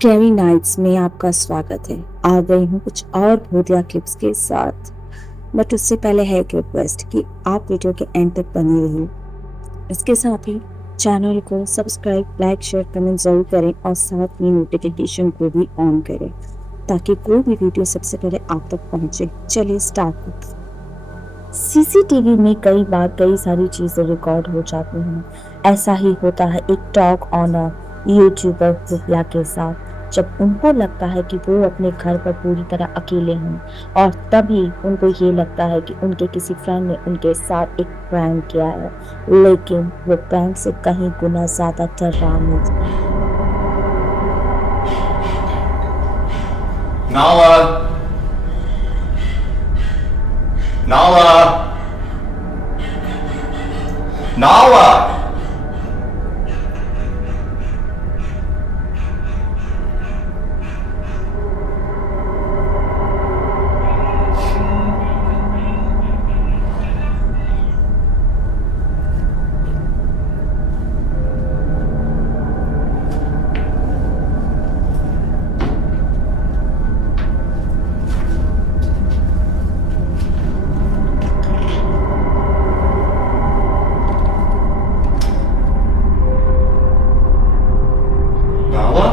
Scary nights में आपका स्वागत है। आ गई हूँ कुछ और भूतिया क्लिप्स के साथ, बट उससे पहले है एक रिक्वेस्ट कि आप वीडियो के एंड तक बने रहिए। इसके साथ ही चैनल को सब्सक्राइब, लाइक, शेयर, कमेंट जरूर करें और साथ में नोटिफिकेशन को भी ऑन करें ताकि कोई भी वीडियो सबसे पहले आप तक पहुंचे। चलिए स्टार्ट करते हैं। सीसीटीवी में कई बार कई सारी चीजें रिकॉर्ड हो जाती हैं। ऐसा ही होता है एक टॉक ऑन अ यूट्यूबर रुपया के साथ। जब उनको लगता है कि वो अपने घर पर पूरी तरह अकेले हैं और तभी उनको ये लगता है कि उनके किसी फ्रेंड ने उनके साथ एक प्रैंक किया है, लेकिन वो प्रैंक से कहीं गुना ज्यादा डरावनी थी। Nala! Nala! Nala! Nala?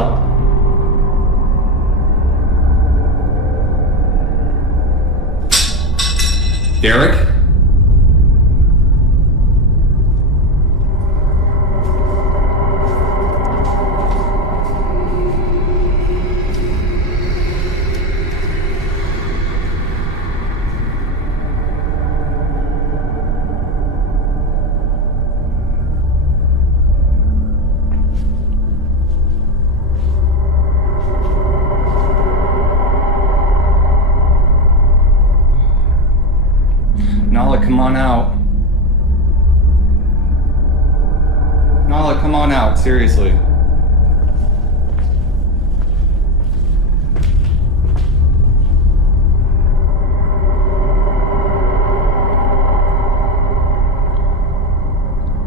Derek? Nala, come on out. Nala, come on out, seriously.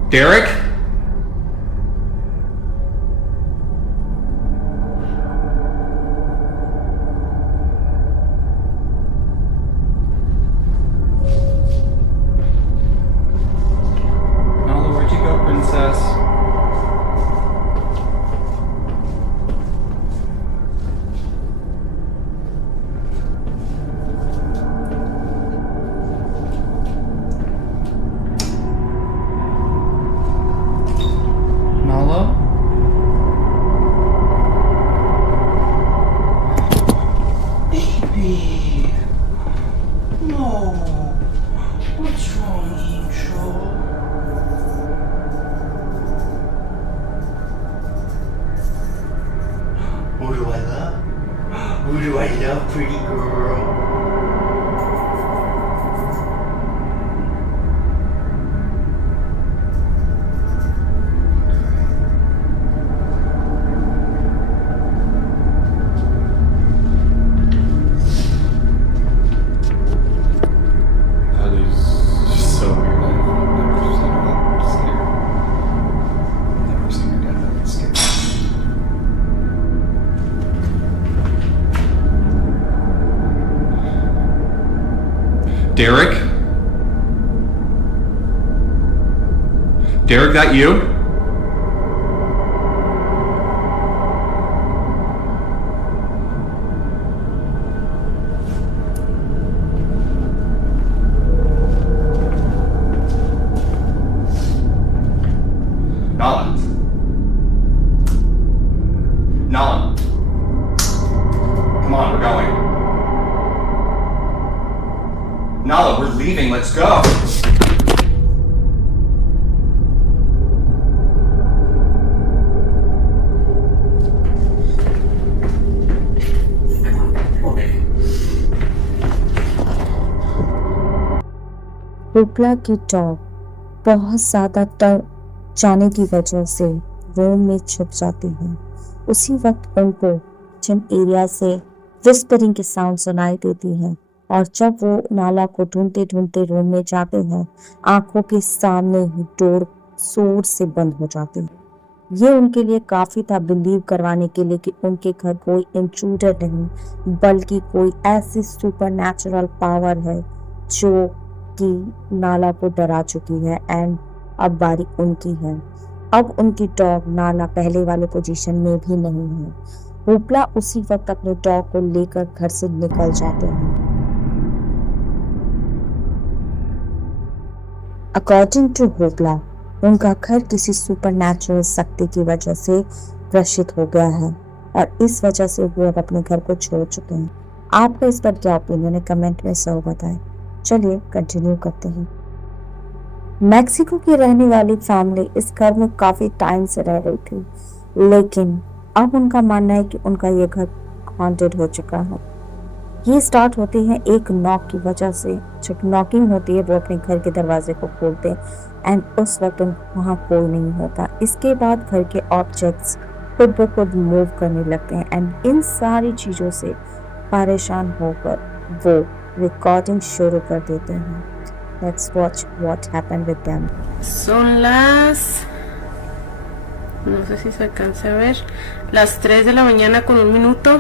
Derek? Nala, where'd you go, princess? Nala? Baby! No! What's wrong, Angel? Who do I love? Who do I love, pretty girl? That is just so weird. I've never seen her that scared. I've never seen her get that scared. Derek? Derek, that you? Nala. Nala. Come on, we're going. Nala, we're leaving. Let's go. रुपया की talk बहुत ज्यादा डर जाने की वजह से room में छुप जाती है। उसी वक्त उनको किचन एरिया से विस्परिंग की साउंड सुनाई देती है और जब वो नाला को ढूंढते ढूंढते रूम में जाते हैं, आंखों के सामने ही डोर जोर से बंद हो जाती है। ये उनके लिए काफ़ी था बिलीव करवाने के लिए कि उनके घर कोई इंट्रूडर नहीं बल्कि कोई ऐसी सुपरनैचुरल पावर है जो कि नाला को डरा चुकी है एंड अब बारी उनकी है। अब उनकी डॉग नाला पहले वाले पोजीशन में भी नहीं है। होपला उसी वक्त अपने डॉग को लेकर घर से निकल जाते हैं। अकॉर्डिंग टू होपला, उनका घर किसी सुपरनैचुरल शक्ति की वजह से ग्रसित हो गया है और इस वजह से वो अब अपने घर को छोड़ चुके हैं। आपका इस पर क्या ओपिनियन है, कमेंट में जरूर बताएं। चलिए कंटिन्यू करते हैं। मैक्सिको की रहने वाली फैमिली इस घर में काफी टाइम से रह रही थी, लेकिन अब उनका मानना है कि उनका ये घर हॉन्टेड हो चुका है। ये स्टार्ट होती है एक नॉक की वजह से। जब नॉकिंग होती है वो अपने घर के दरवाजे को खोलते हैं एंड उस वक्त वहाँ कोई नहीं होता। इसके बाद घर के ऑब्जेक्ट्स खुद ब खुद मूव करने लगते हैं एंड इन सारी चीज़ों से परेशान होकर वो रिकॉर्डिंग शुरू कर देते हैं। Let's watch what happened with them. Son las... no sé si se alcanza a ver, las 3 de la mañana con 1 minuto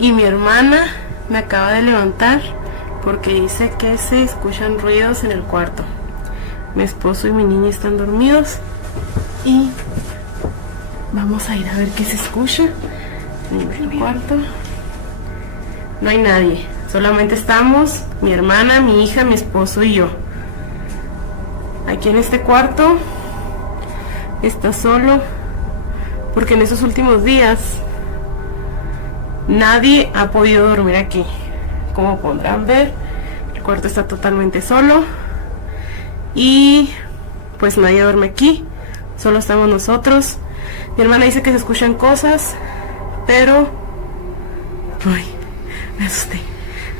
y mi hermana me acaba de levantar porque dice que se escuchan ruidos en el cuarto. Mi esposo y mi niña están dormidos y vamos a ir a ver qué se escucha en el cuarto. No hay nadie, solamente estamos mi hermana, mi hija, mi esposo y yo. Aquí en este cuarto está solo porque en esos últimos días nadie ha podido dormir aquí. Como podrán ver, el cuarto está totalmente solo y pues nadie duerme aquí, solo estamos nosotros. Mi hermana dice que se escuchan cosas, pero... ay, me asusté.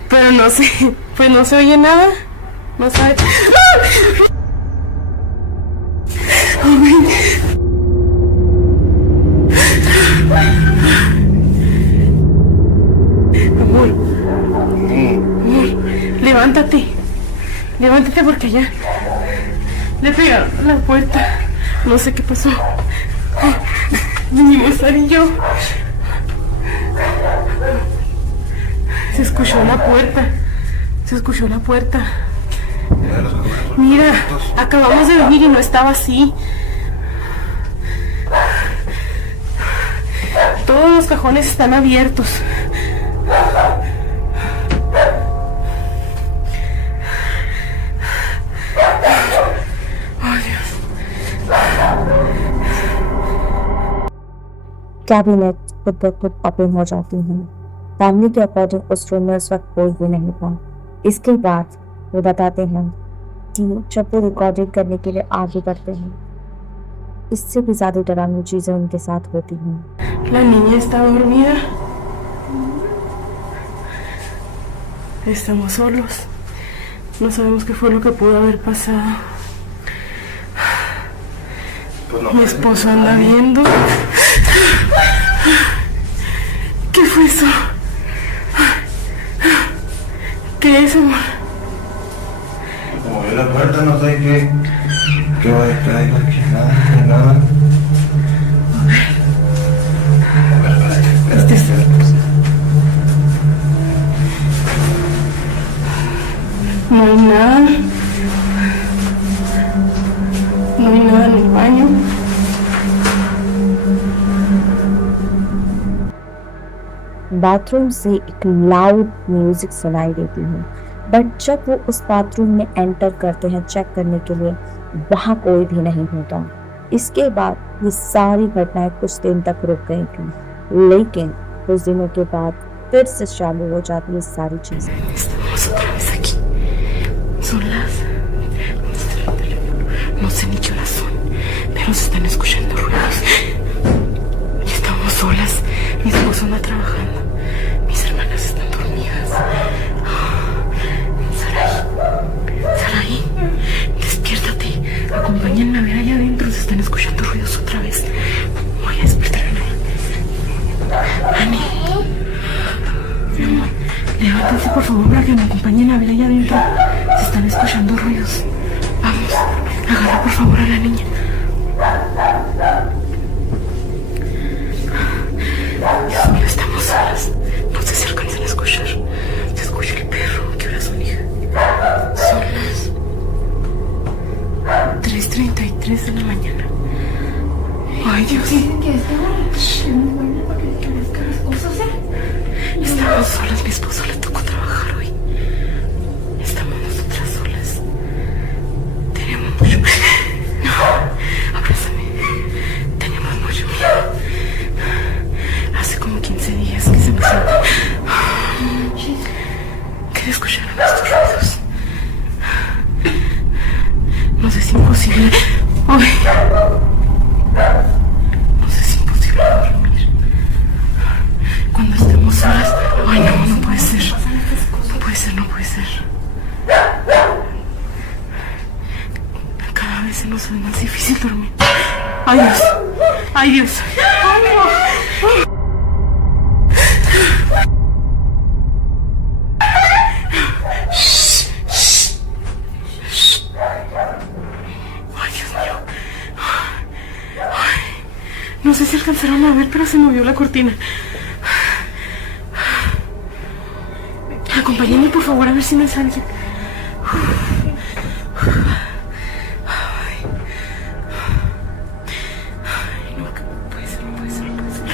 Pero no sé, pues no se oye nada. No sabe. Amor, levántate. Levántate porque ya le pegaron a la puerta. No sé qué pasó. Vinimos Sara y yo. Se escuchó la puerta. Se escuchó la puerta. Mira, acabamos de venir y no estaba así. Todos los cajones están abiertos. Oh, Dios. Cabinet खुद ब खुद open हो जाती है। Family के according उस room में उस वक्त कोई भी नहीं था। इसके बाद वो बताते हैं कि जब वो रिकॉर्डिंग करने के लिए आगे बढ़ते हैं, इससे भी ज्यादा डरावनी चीजें उनके साथ होती हैं। La niña está dormida. Estamos solos. No sabemos qué fue lo que pudo haber pasado. Mi esposo anda viendo. ¿Qué fue eso? ¿Qué es, amor? Se movió la puerta, no sé qué va a estar ahí, aquí nada. Este es... No hay nada. No hay nada en el baño. Bathroom से एक loud music सुनाई देती है, but जब वो उस bathroom में enter करते हैं चेक करने के लिए, वहाँ कोई भी नहीं होता। इसके बाद ये सारी घटनाएं कुछ दिन तक रुक गई थी, लेकिन कुछ दिनों के बाद फिर से चालू हो जाती है सारी चीजें। Estamos otra vez aquí. Son las... no sé ni qué horas son, pero se están escuchando ruidos. Y estamos solas. Mi esposo anda trabajando. Mis hermanas están dormidas. Saraí, despiértate. Acompáñenme a ver allá adentro. Se están escuchando ruidos otra vez. Voy a despertar a Ani. Mi amor, levántense por favor para que me acompañen a ver allá adentro. Se están escuchando ruidos. Vamos, agarra por favor a la niña. 3:33 de la mañana. Ay, Dios. Estamos solas, mi esposo le tocó trabajar hoy. Estamos nosotras solas. Tenemos mucho miedo. No, abrázame. Tenemos mucho miedo. Hace como 15 días que se nos quería escuchar nuestros ruidos. Nos es imposible. Ay. Nos es imposible dormir. Cuando estemos solas. Ay, no, no puede ser. No puede ser, no puede ser. Cada vez se nos hace más difícil dormir. Ay, Dios. Ay, Dios. Ay, Dios. No sé si alcanzaron a ver, pero se movió la cortina. Acompáñenme, por favor, a ver si no es alguien. Ay, no, que no puede ser, no puede ser, no puede ser.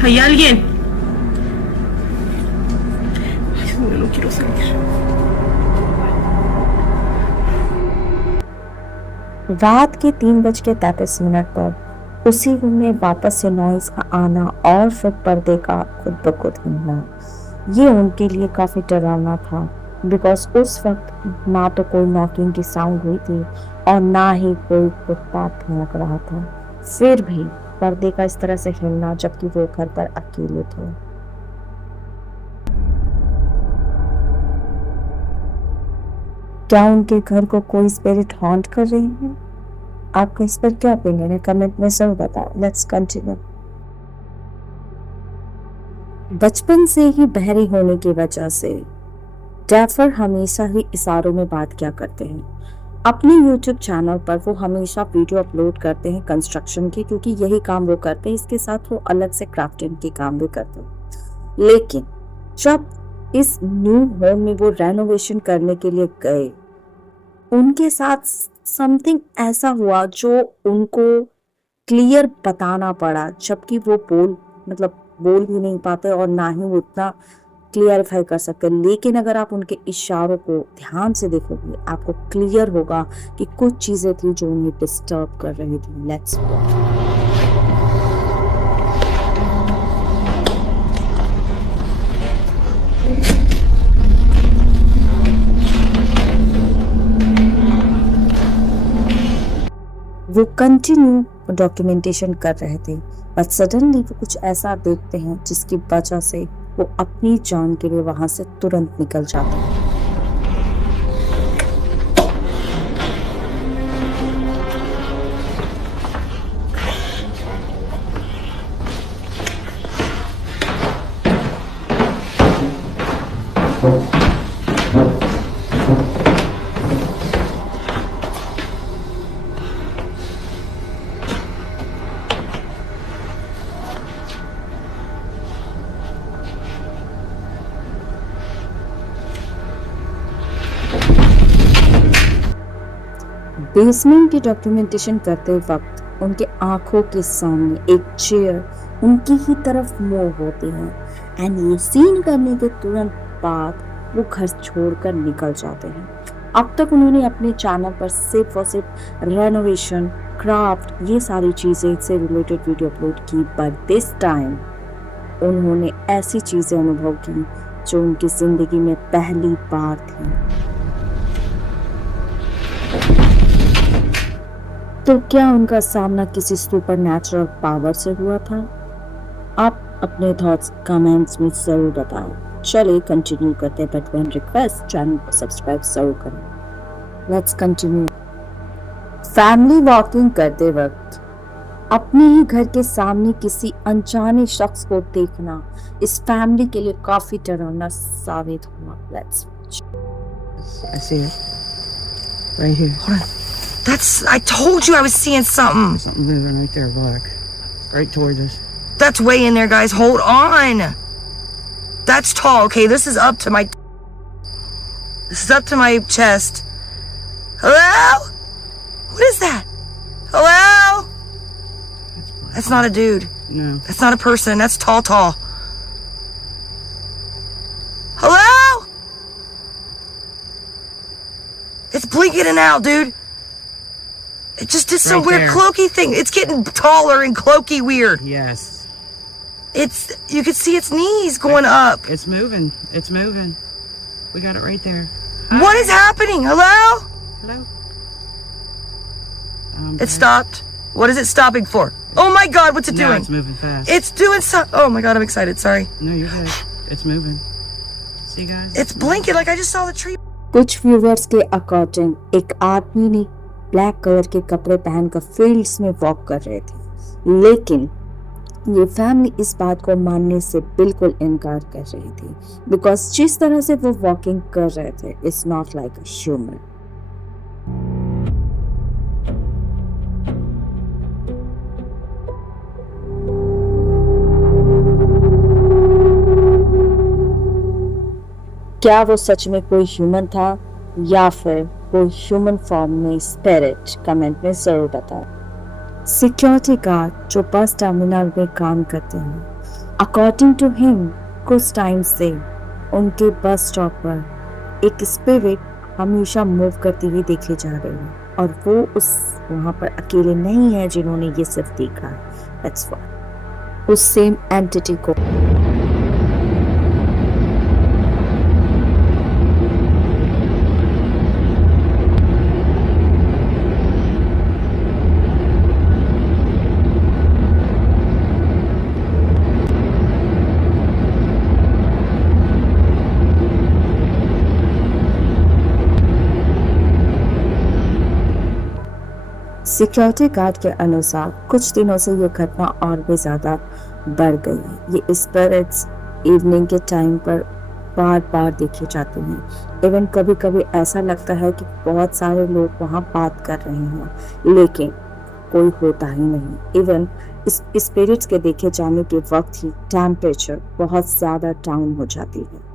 ¿Hay alguien? Ay, Dios mío, no quiero salir. रात के 3:33 पर उसी room में वापस से noise का आना और फिर पर्दे का खुद ब खुद हिलना, ये उनके लिए काफी डरावना था। बिकॉज उस वक्त ना तो कोई नॉकिंग की साउंड हुई थी और ना ही कोई फुटपाथ लग रहा था। फिर भी पर्दे का इस तरह से हिलना जबकि वो घर पर अकेले थे। क्या उनके घर को कोई स्पिरिट हॉन्ट कर रही है? आपका इस पर क्या ओपिनियन है? कमेंट में जरूर बताओ। Let's continue. बचपन से ही बहरे होने की वजह से डैफर हमेशा ही इशारों में बात किया करते हैं। अपने YouTube चैनल पर वो हमेशा वीडियो अपलोड करते हैं कंस्ट्रक्शन की, क्योंकि यही काम वो करते हैं। इसके साथ वो अलग से क्राफ्टिंग के काम भी करते हैं। लेकिन जब इस न्यू होम में वो रेनोवेशन करने के लिए गए, उनके साथ समथिंग ऐसा हुआ जो उनको क्लियर बताना पड़ा, जबकि वो बोल भी नहीं पाते और ना ही वो उतना क्लियरिफाई कर सकते। लेकिन अगर आप उनके इशारों को ध्यान से देखोगे, आपको क्लियर होगा कि कुछ चीजें थी जो उन्हें डिस्टर्ब कर रही थी। लेट्स वो कंटिन्यू डॉक्यूमेंटेशन कर रहे थे, बट सडनली वो कुछ ऐसा देखते हैं जिसकी वजह से वो अपनी जान के लिए वहां से तुरंत निकल जाते हैं। बेसमेंट की डॉक्यूमेंटेशन करते वक्त उनके आंखों के सामने एक चेयर उनकी ही तरफ मूव होती है एंड ये सीन करने के तुरंत बाद वो घर छोड़कर निकल जाते हैं। अब तक उन्होंने अपने चैनल पर सिर्फ और सिर्फ रेनोवेशन, क्राफ्ट, ये सारी चीजें से रिलेटेड वीडियो अपलोड की, बट दिस टाइम उन्होंने ऐसी चीजें अनुभव की जो उनकी जिंदगी में पहली बार थी। तो क्या उनका सामना किसी सुपरनैचुरल पावर से हुआ था? आप अपने थॉट्स कमेंट्स में जरूर बताओ। चलिए कंटिन्यू करते हैं, बट वन रिक्वेस्ट, चैनल को सब्सक्राइब जरूर करें। Let's continue. फैमिली वॉकिंग करते वक्त अपने ही घर के सामने किसी अनजाने शख्स को देखना इस फैमिली के लिए काफी डरावना साबित हुआ। Let's I see it. Right here. Hold on. I told you I was seeing something. There's something moving right there, black. Straight towards us. That's way in there, guys. Hold on. That's tall. Okay, this is up to my chest. Hello? What is that? Hello? That's not a dude. No. That's not a person. That's tall. Hello? It's blinking in and out, dude. It just did some Right weird there. cloaky thing. It's getting taller and cloaky weird. Yes. You can see its knees going up. It's moving. It's moving. We got it right there. What is happening? Hello? Hello? It stopped. What is it stopping for? Oh my God, what's it Now doing? it's moving fast. It's doing so. Oh my God, I'm excited. Sorry. No, you're good. It's moving. See, guys? It's blinking like I just saw the tree. कुछ viewers के according एक आदमी ने black colour के कपड़े पहनकर fields में walk कर रहे थे, लेकिन ये फैमिली इस बात को मानने से बिल्कुल इनकार कर रही थी, बिकॉज जिस तरह से वो वॉकिंग कर रहे थे it's not like a human. क्या वो सच में कोई ह्यूमन था या फिर कोई ह्यूमन फॉर्म में स्पिरिट? कमेंट में जरूर बताएं। सिक्योरिटी गार्ड जो बस टर्मिनल में काम करते हैं, अकॉर्डिंग टू हिम कुछ टाइम से उनके बस स्टॉप पर एक स्पिरिट हमेशा मूव करती हुई देखी जा रही है, और वो वहाँ पर अकेले नहीं है जिन्होंने ये सिर्फ देखा है। दैट्स व्हाई उस सेम एंटिटी को सिक्योरिटी गार्ड के अनुसार कुछ दिनों से ये घटना और भी ज़्यादा बढ़ गई है। ये स्पिरिट्स इवनिंग के टाइम पर बार बार देखे जाते हैं। इवन कभी कभी ऐसा लगता है कि बहुत सारे लोग वहाँ बात कर रहे हैं, लेकिन कोई होता ही नहीं। इवन इस स्पिरिट्स के देखे जाने के वक्त ही टेम्परेचर बहुत ज़्यादा डाउन हो जाती है।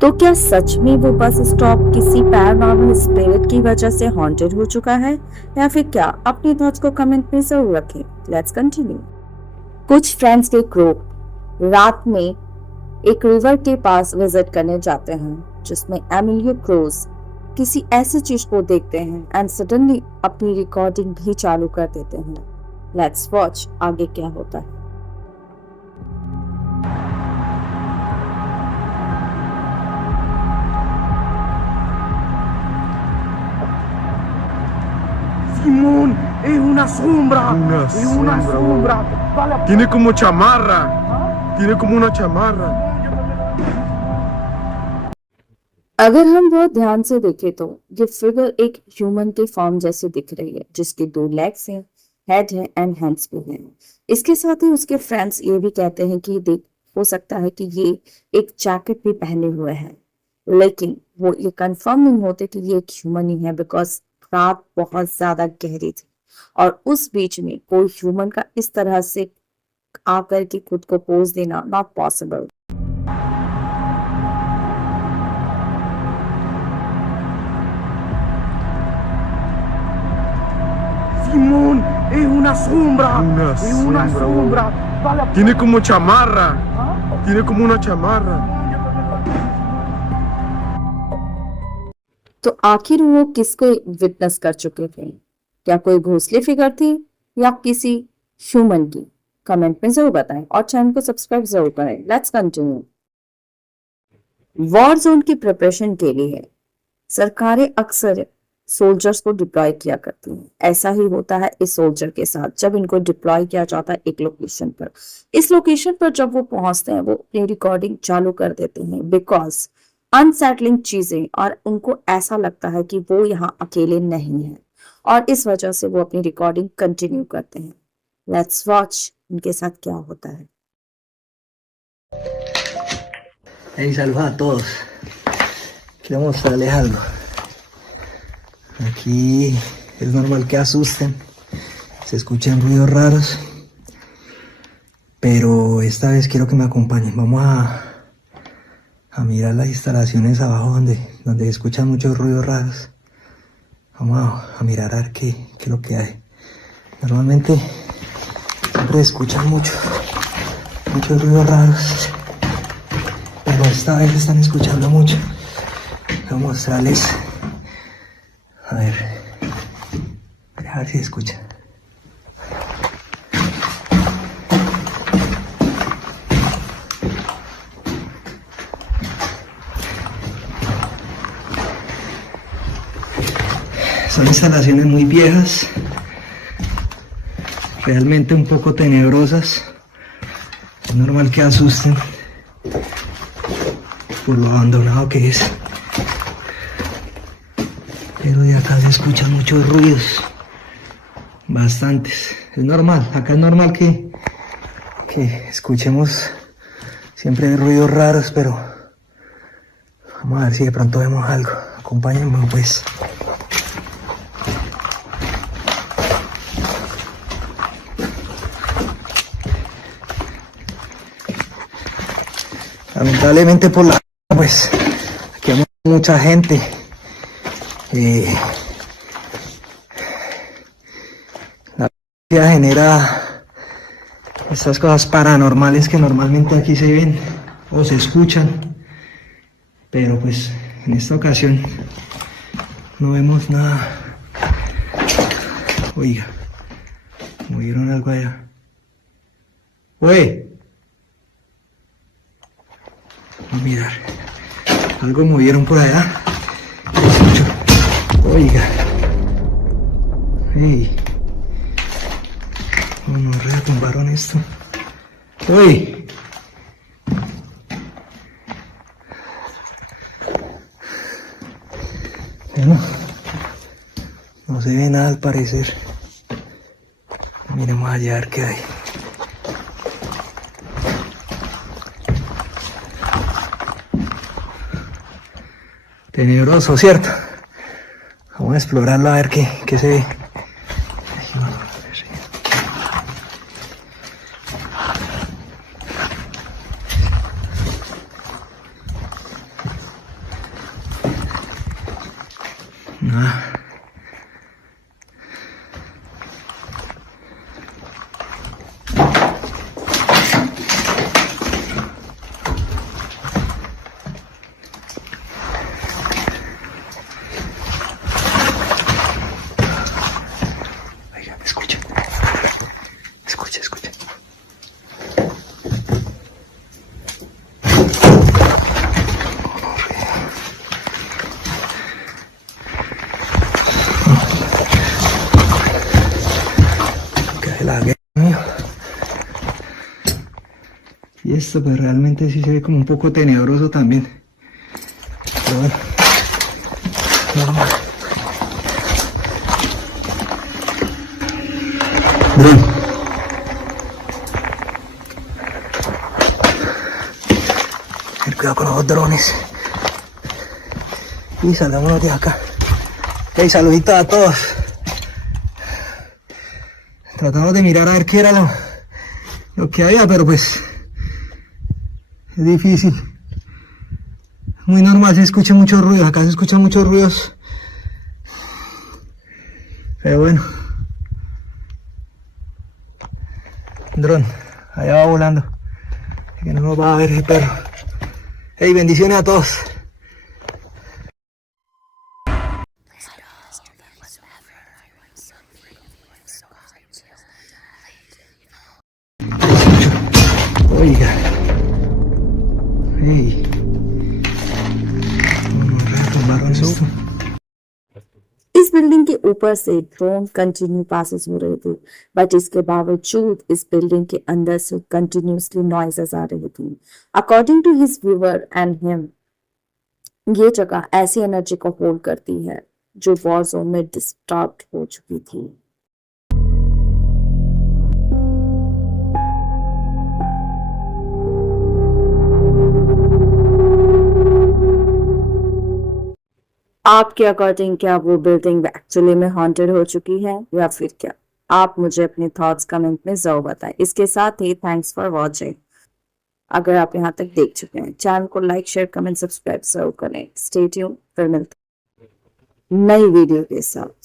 तो क्या सच में वो बस स्टॉप किसी पैरानॉर्मल स्पिरिट की वजह से हॉन्टेड हो चुका है, या फिर क्या? अपने थॉट्स को कमेंट में जरूर रखें। Let's continue. कुछ फ्रेंड्स के ग्रुप रात में एक रिवर के पास विजिट करने जाते हैं, जिसमें एमिलियो क्रोज किसी ऐसी चीज को देखते हैं एंड सडनली अपनी रिकॉर्डिंग भी चालू कर देते हैं। लेट्स वॉच आगे क्या होता है। Simón, es una sombra. Es una sombra. Tiene como chamarra. Tiene como una chamarra. अगर हम बहुत ध्यान से देखें तो ये फिगर एक ह्यूमन के फॉर्म जैसे दिख रही है, जिसके 2 लेग्स हैं, हेड है एंड हैंड्स भी हैं। इसके साथ ही उसके फ्रेंड्स ये भी कहते हैं कि देख हो सकता है कि ये एक जैकेट भी पहने हुए है, लेकिन वो ये कंफर्म नहीं होते कि ये एक ह्यूमन ही है, बिकॉज रात बहुत ज्यादा गहरी थी और उस बीच में कोई ह्यूमन का इस तरह से आकर के खुद को पोज देना not possible. Simón, es una sombra. Es una sombra. Tiene como chamarra. Tiene como una chamarra. तो आखिर वो किसको विटनेस कर चुके थे? क्या कोई घोंसले फिगर थी या किसी ह्यूमन की? कमेंट में जरूर बताएं और चैनल को सब्सक्राइब जरूर करें। Let's continue. वॉर जोन की प्रिपरेशन के लिए सरकारें अक्सर सोल्जर्स को डिप्लॉय किया करती हैं। ऐसा ही होता है इस सोल्जर के साथ, जब इनको डिप्लॉय किया जाता है एक लोकेशन पर। इस लोकेशन पर जब वो पहुंचते हैं वो अपनी रिकॉर्डिंग चालू कर देते हैं, बिकॉज अनसेटलिंग चीजें और उनको ऐसा लगता है कि वो यहाँ अकेले नहीं है और इस वजह से वो अपनी रिकॉर्डिंग कंटिन्यू करते हैं। लेट्स वॉच उनके साथ क्या होता है। Hey, saludos a todos. Quiero mostrarles algo. Aquí es normal que asusten, se escuchan ruidos raros, pero esta vez quiero que me acompañen. Vamos a mirar las instalaciones abajo donde se escuchan muchos ruidos raros. Vamos a mirar a ver qué es lo que hay. Normalmente siempre se escuchan muchos ruidos raros, pero esta vez están escuchando mucho. Voy a mostrarles. A ver si se escucha. Son instalaciones muy viejas, realmente un poco tenebrosas. Es normal que asusten por lo abandonado que es. Pero de acá se escuchan muchos ruidos, bastantes. Es normal, acá es normal que escuchemos siempre ruidos raros, pero vamos a ver si de pronto vemos algo. Acompáñenme pues. Lamentablemente por la pues aquí hay mucha gente. La policía genera estas cosas paranormales que normalmente aquí se ven o se escuchan, pero pues en esta ocasión no vemos nada. Oiga, movieron algo allá. Oye, vamos a mirar, algo movieron por allá. Escucho. Oiga. Hey. Oh, no, retumbaron esto. Uy. Bueno, no se ve nada al parecer. Miremos allá a ver qué hay. Tenebroso, ¿cierto? Vamos a explorarlo a ver qué se ve. Nada. Escucha. Que la guerra, mío. Y esto pues realmente sí se ve como un poco tenebroso también. Pero bueno, normal. Dron. Cuidado con los drones. Y salgámonos de acá. Hey, saluditos a todos. Tratamos de mirar a ver qué era lo que había, pero pues es difícil. Muy normal, se escucha muchos ruidos. Acá se escuchan muchos ruidos. Pero bueno. Dron, allá va volando. Que no nos va a ver el perro. Hey, bendiciones a todos. Oiga. Hey. tumbaron esto. इस building के ऊपर से drone continue passes हो रहे थे, but इसके बावजूद इस बिल्डिंग के अंदर से कंटिन्यूसली नॉइजेस आ रही थी। According to his viewer and him, ये जगह ऐसी एनर्जी को होल्ड करती है जो वॉर जोन में डिस्टर्ब हो चुकी थी। आपके अकॉर्डिंग क्या वो बिल्डिंग एक्चुअली में हॉन्टेड हो चुकी है या फिर क्या? आप मुझे अपने थॉट्स कमेंट में जरूर बताएं। इसके साथ ही थैंक्स फॉर वॉचिंग। अगर आप यहाँ तक देख चुके हैं, चैनल को लाइक, शेयर, कमेंट, सब्सक्राइब जरूर करें। स्टे ट्यून, फिर मिलते हैं नई वीडियो के साथ।